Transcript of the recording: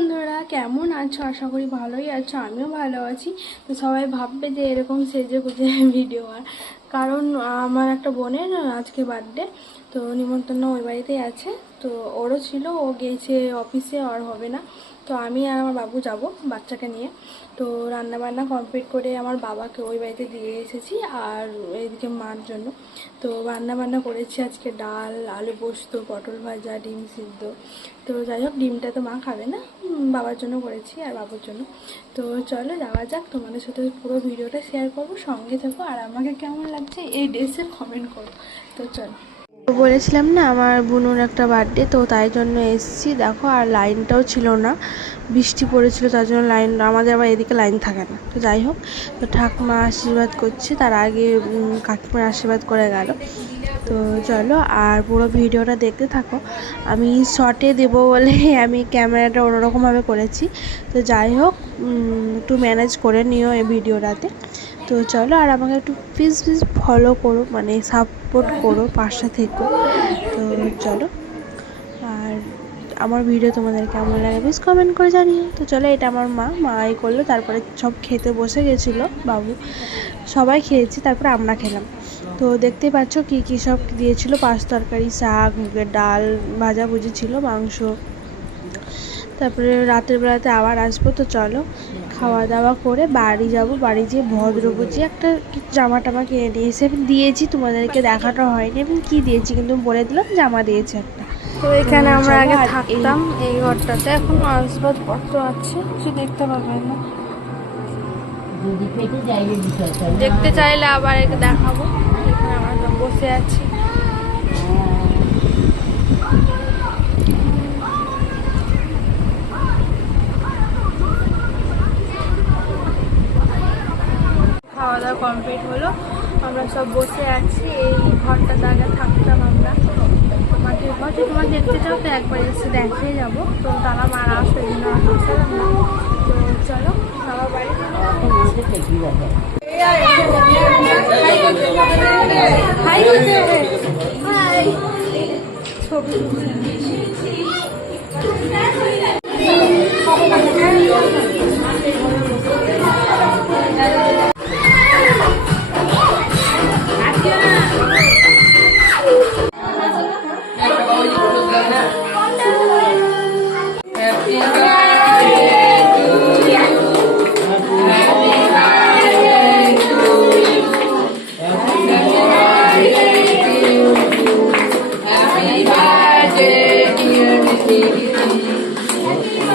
বন্ধুরা, কেমন আছো? আশা করি ভালোই আছো। আমিও ভালো আছি। তো সবাই ভাববে যে এরকম সেজে গুজে ভিডিও আর কারণ আমার একটা বোনের আজকে বার্থডে, তো নিমন্ত্রণ ওই বাড়িতেই আছে। তো ওরও ছিল, ও গিয়েছে অফিসে, আর হবে না। তো আমি আর আমার বাবু যাব বাচ্চাকে নিয়ে। তো রান্নাবান্না কমপ্লিট করে আমার বাবাকে ওই বাড়িতে দিয়ে এসেছি, আর এইদিকে মার জন্য তো রান্নাবান্না করেছি আজকে ডাল, আলু পোস্ত, পটল ভাজা, ডিম সিদ্ধ। তো যাই হোক, ডিমটা তো মা খাবে না, বাবার জন্য করেছি আর বাবুর জন্য। তো চলো যাওয়া যাক, তোমাদের সাথে পুরো ভিডিওটা শেয়ার করবো, সঙ্গে থেকো। আর আমাকে কেমন লাগছে এই ড্রেসে কমেন্ট করো। তো চলো, বলেছিলাম না আমার বোনুর একটা বার্থডে, তো তাই জন্য এসেছি। দেখো, আর লাইনটাও ছিল না, বৃষ্টি পড়েছিল, তার জন্য লাইন, আমাদের আবার এদিকে লাইন থাকে না। তো যাই হোক, তো ঠাকুমা আশীর্বাদ করছে, তার আগে কাকিমার আশীর্বাদ করে গেল। তো চলো, আর পুরো ভিডিওটা দেখতে থাকো। আমি শর্টে দেব বলে আমি ক্যামেরাটা অন্যরকমভাবে করেছি। তো যাই হোক, একটু ম্যানেজ করে নিও এই ভিডিওটাতে। তো চলো, আর আমাকে একটু প্লিজ ফলো করো, মানে সাপোর্ট করো, পাশে থেকো। তো চলো, আর আমার ভিডিও তোমাদের কেমন লাগে প্লিজ কমেন্ট করে জানিও। তো চলো, এটা আমার মাই করলো, তারপরে সব খেতে বসে গেছিলো, বাবু সবাই খেয়েছি, তারপরে আমরা খেলাম। তো দেখতে পাচ্ছ কি কি সব দিয়েছিল, পাঁচ তরকারি, শাক, মুগের ডাল, ভাজাভুজি ছিল, মাংস। তারপরে রাতের বেলাতে আবার আসবো। তো চলো, খাওয়া দাওয়া করে বাড়ি যাব। বাড়ি যেয়ে ভদ্রবুঝি একটা জামা টামা কিনে নিয়ে এসে দিয়েছি, তোমাদেরকে দেখাটা হয়নি এবং কি দিয়েছি, কিন্তু বলে দিলাম জামা দিয়েছি একটা। তো এখানে আমরা আগে থাকতাম এই ঘরটাতে, এখন আসবাবপত্র আছে, কিছু দেখতে পাবেন না। দেখতে চাইলে আবার একে দেখাবো। এখানে আমরা বসে আছি। খাওয়া দাওয়া কমপ্লিট হলো, আমরা সব বসে আছি। এই ঘরটাতে আগে থাকতাম আমরা। মাটির ঘর, তোমার দেখতে চাও তো একবার এসে দেখে যাবো। তো তারা মারা আসবে না, তো চলো বাবা বাড়ি ছবি Happy